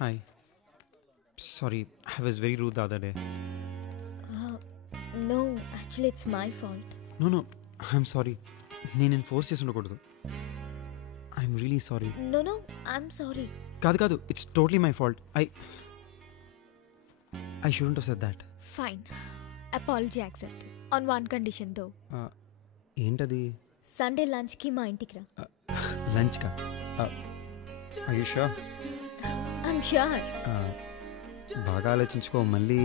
Hi. Sorry, I was very rude the other day. No, actually it's my fault. No, I'm sorry. నేను force చేసి ఉండకూడదు. I'm really sorry. No, I'm sorry. కాదు, it's totally my fault. I shouldn't have said that. Fine. Apology accepted. On one condition though. ఏంటది? Sunday lunch కి మా ఇంటికి రా. Lunch కా? Are you sure? I'm sure. బాగా ఆలోచించుకో, మళ్ళీ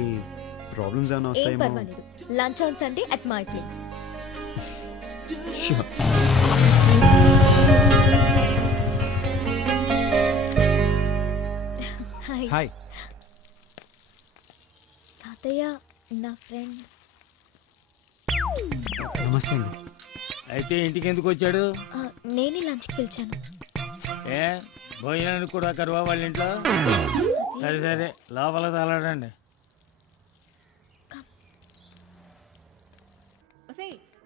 ప్రాబ్లమ్స్ ఏమైనా ఏం వస్తాయేమో. పర్వాలేదు. Lunch on Sunday at my place. Sure. Hi. తాతయ్య, నా ఫ్రెండ్. నమస్తే అండి. అయితే ఇంటికి ఎందుకు వచ్చాడు? నేనే లంచ్కి పిలిచాను. ఏ భోజనానికి కూడా కరువా వాళ్ళ ఇంట్లో? సరే లోపల తలాడండి.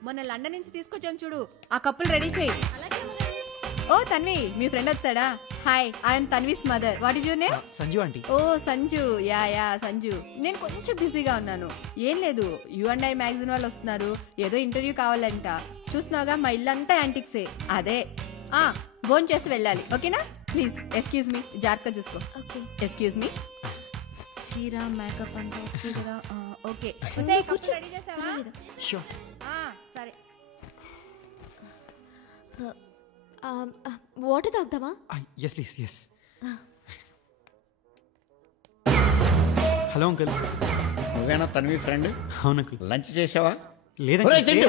మొన్న లండన్ నుంచి తీసుకొచ్చాం చూడు, ఆ కప్పులు రెడీ చేయి. ఓ తన్వి, మీ ఫ్రెండ్ వచ్చాడా? Hi, I'm Tanvi's mother. What is your name? Sanju aunty. Oh Sanju, yeah Sanju. నేను కొంచెం బిజీగా ఉన్నాను. ఏం లేదు, U&I మ్యాగజైన్ వాళ్ళు వస్తున్నారు, ఏదో ఇంటర్వ్యూ కావాలంట. చూస్తున్నావుగా మా ఇల్లంతా యాంటిక్సే. అదే భోజనం చేసి వెళ్ళాలి, ఓకేనా? ప్లీజ్ ఎక్స్క్యూజ్ మీ, జాగ్రత్తగా చూసుకో. ఓకే. Excuse me. చీర మేకప్ అంటే ఓకే కదా? ఓకే. కూర్చో. రెడీ చేసావా? Sure. సరే. వాటర్ తాగుతావా? Yes, please, yes. Hello uncle. నువ్వేనా తన్వి ఫ్రెండ్? అవును అంకుల్. లంచ్ చేసావా? లేదండి.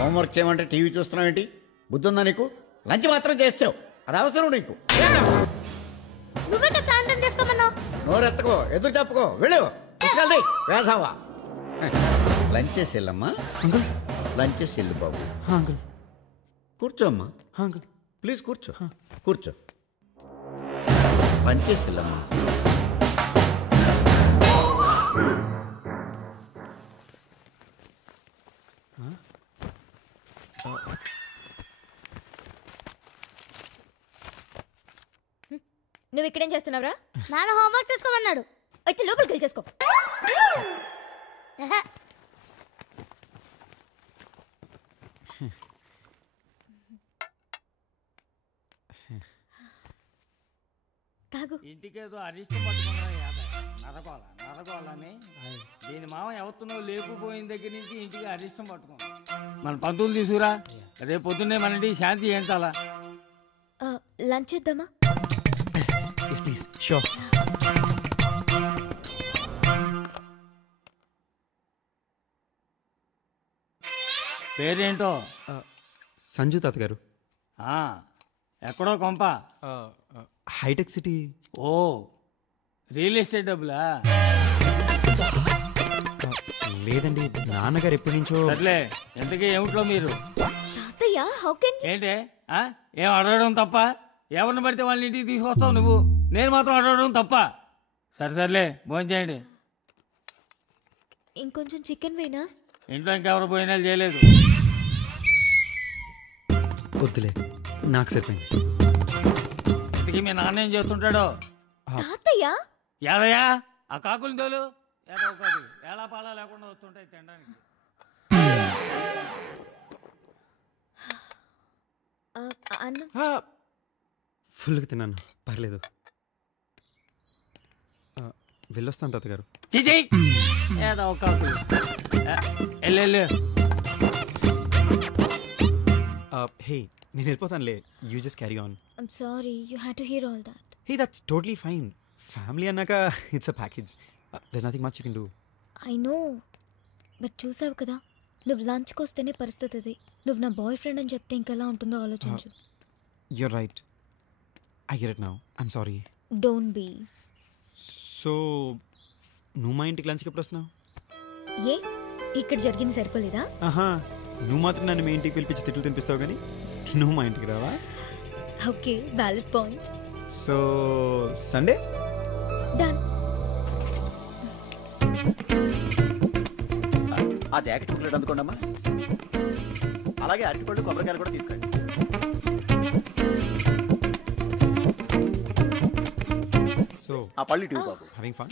హోంవర్క్ చేయమంటే టీవీ చూస్తున్నావు ఏంటి? బుద్ధుందా నీకు? లంచ్ మాత్రం చేస్తావు, అది అవసరం నీకు. నోరెత్తకో, ఎదురు చెప్పుకో, వెళ్ళు. వేసావా? లంచ్ చేసి వెళ్ళమ్మా. అంకుల్, లంచ్ చేసి వెళ్ళు బాబు. అంకుల్. కూర్చోమ్మా. అంకుల్ ప్లీజ్ కూర్చో. కూర్చో. లంచ్ చేసి వెళ్ళమ్మా. నువ్వు ఇక్కడేం చేస్తున్నావురా? నాన్న హోంవర్క్ చేసుకోమన్నాడు. అయితే లోపలికి వెళ్ళి చేసుకో. తాగు. ఇంటికేదో అరిష్టం పట్టుకున్నా నరకోవాలని దీని మామ ఎవరినో లేకపోయిన దగ్గర నుంచి ఇంటికి అరిష్టం పట్టుకో. మన పంతులు తీసుకురా, రేపు పొద్దున్నే మన ఇంటికి శాంతి ఏంటాలా. లంచ్ చేద్దామా? Yes, please. Sure. పేరేంటో? సంజు తాతగారు. ఎక్కడో కొంప? హైటెక్ సిటీ. ఓ, రియల్ ఎస్టేట్ డబ్బులా? లేదండి, నాన్నగారు ఎప్పటి నుంచో. సర్లే, ఎంతకీ ఏమిట్లో మీరు? తాతయ్య, హౌ కెన్ ఏంటే ఏం అడగడం తప్ప? ఎవరిని పడితే వాళ్ళ ఇంటికి తీసుకొస్తావు నువ్వు, నేను మాత్రం అడగడం తప్ప? సర్లే భోజనం చేయండి. ఇంకొంచెం చికెన్ వేనా? ఇంట్లో ఇంకెవరు భోజనాలు చేయలేదు. వద్దులే, నాకు సరిపోయింది. ఇంతకీ మీ నాన్న ఏం చేస్తుంటాడో? తాతయ్య, యాదయ్యా ఆ కాకులు తోలు. ఏదో కాదు, ఎలా పాలా లేకుండా వస్తుంటాయి తినడానికి. ఫుల్గా తిన్నాను, పర్లేదు. వెళ్ళొస్తాను తాతగారు. చిజయ్ ఏదో కాకులు. వెళ్ళు. హే, నేను వెళ్ళిపోతానులే. You just carry on. I'm sorry you had to hear all that. Hey, that's totally fine. Family అన్నాక it's a package. There's nothing much you can do. I know, but చూసావు కదా, నువ్వు లంచ్కి వస్తేనే పరిస్థితి అది. నువ్వు నా బాయ్ ఫ్రెండ్ అని చెప్తే ఇంకెలా ఉంటుందో ఆలోచించు. You're right, I get it now. I'm sorry. Don't be. So నువ్వు మా ఇంటికి లంచ్కి ఎప్పుడు వస్తున్నావు? ఏ, ఇక్కడ జరిగింది సరిపోలేదా? నువ్వు మాత్రం నన్ను మీ ఇంటికి పిలిపించి తిట్లు తినిపిస్తావు, కానీ నువ్వు మా ఇంటికి రావా? Okay, valid point. So Sunday done. ఆ జాకెట్ బుక్లెట్ అందుకోండమ్మా. అలాగే అరటిపళ్ళు, కొబ్బరికాయలు కూడా తీసుకోండి. So, ఆ పళ్ళు ఇటు బాబు. having fun?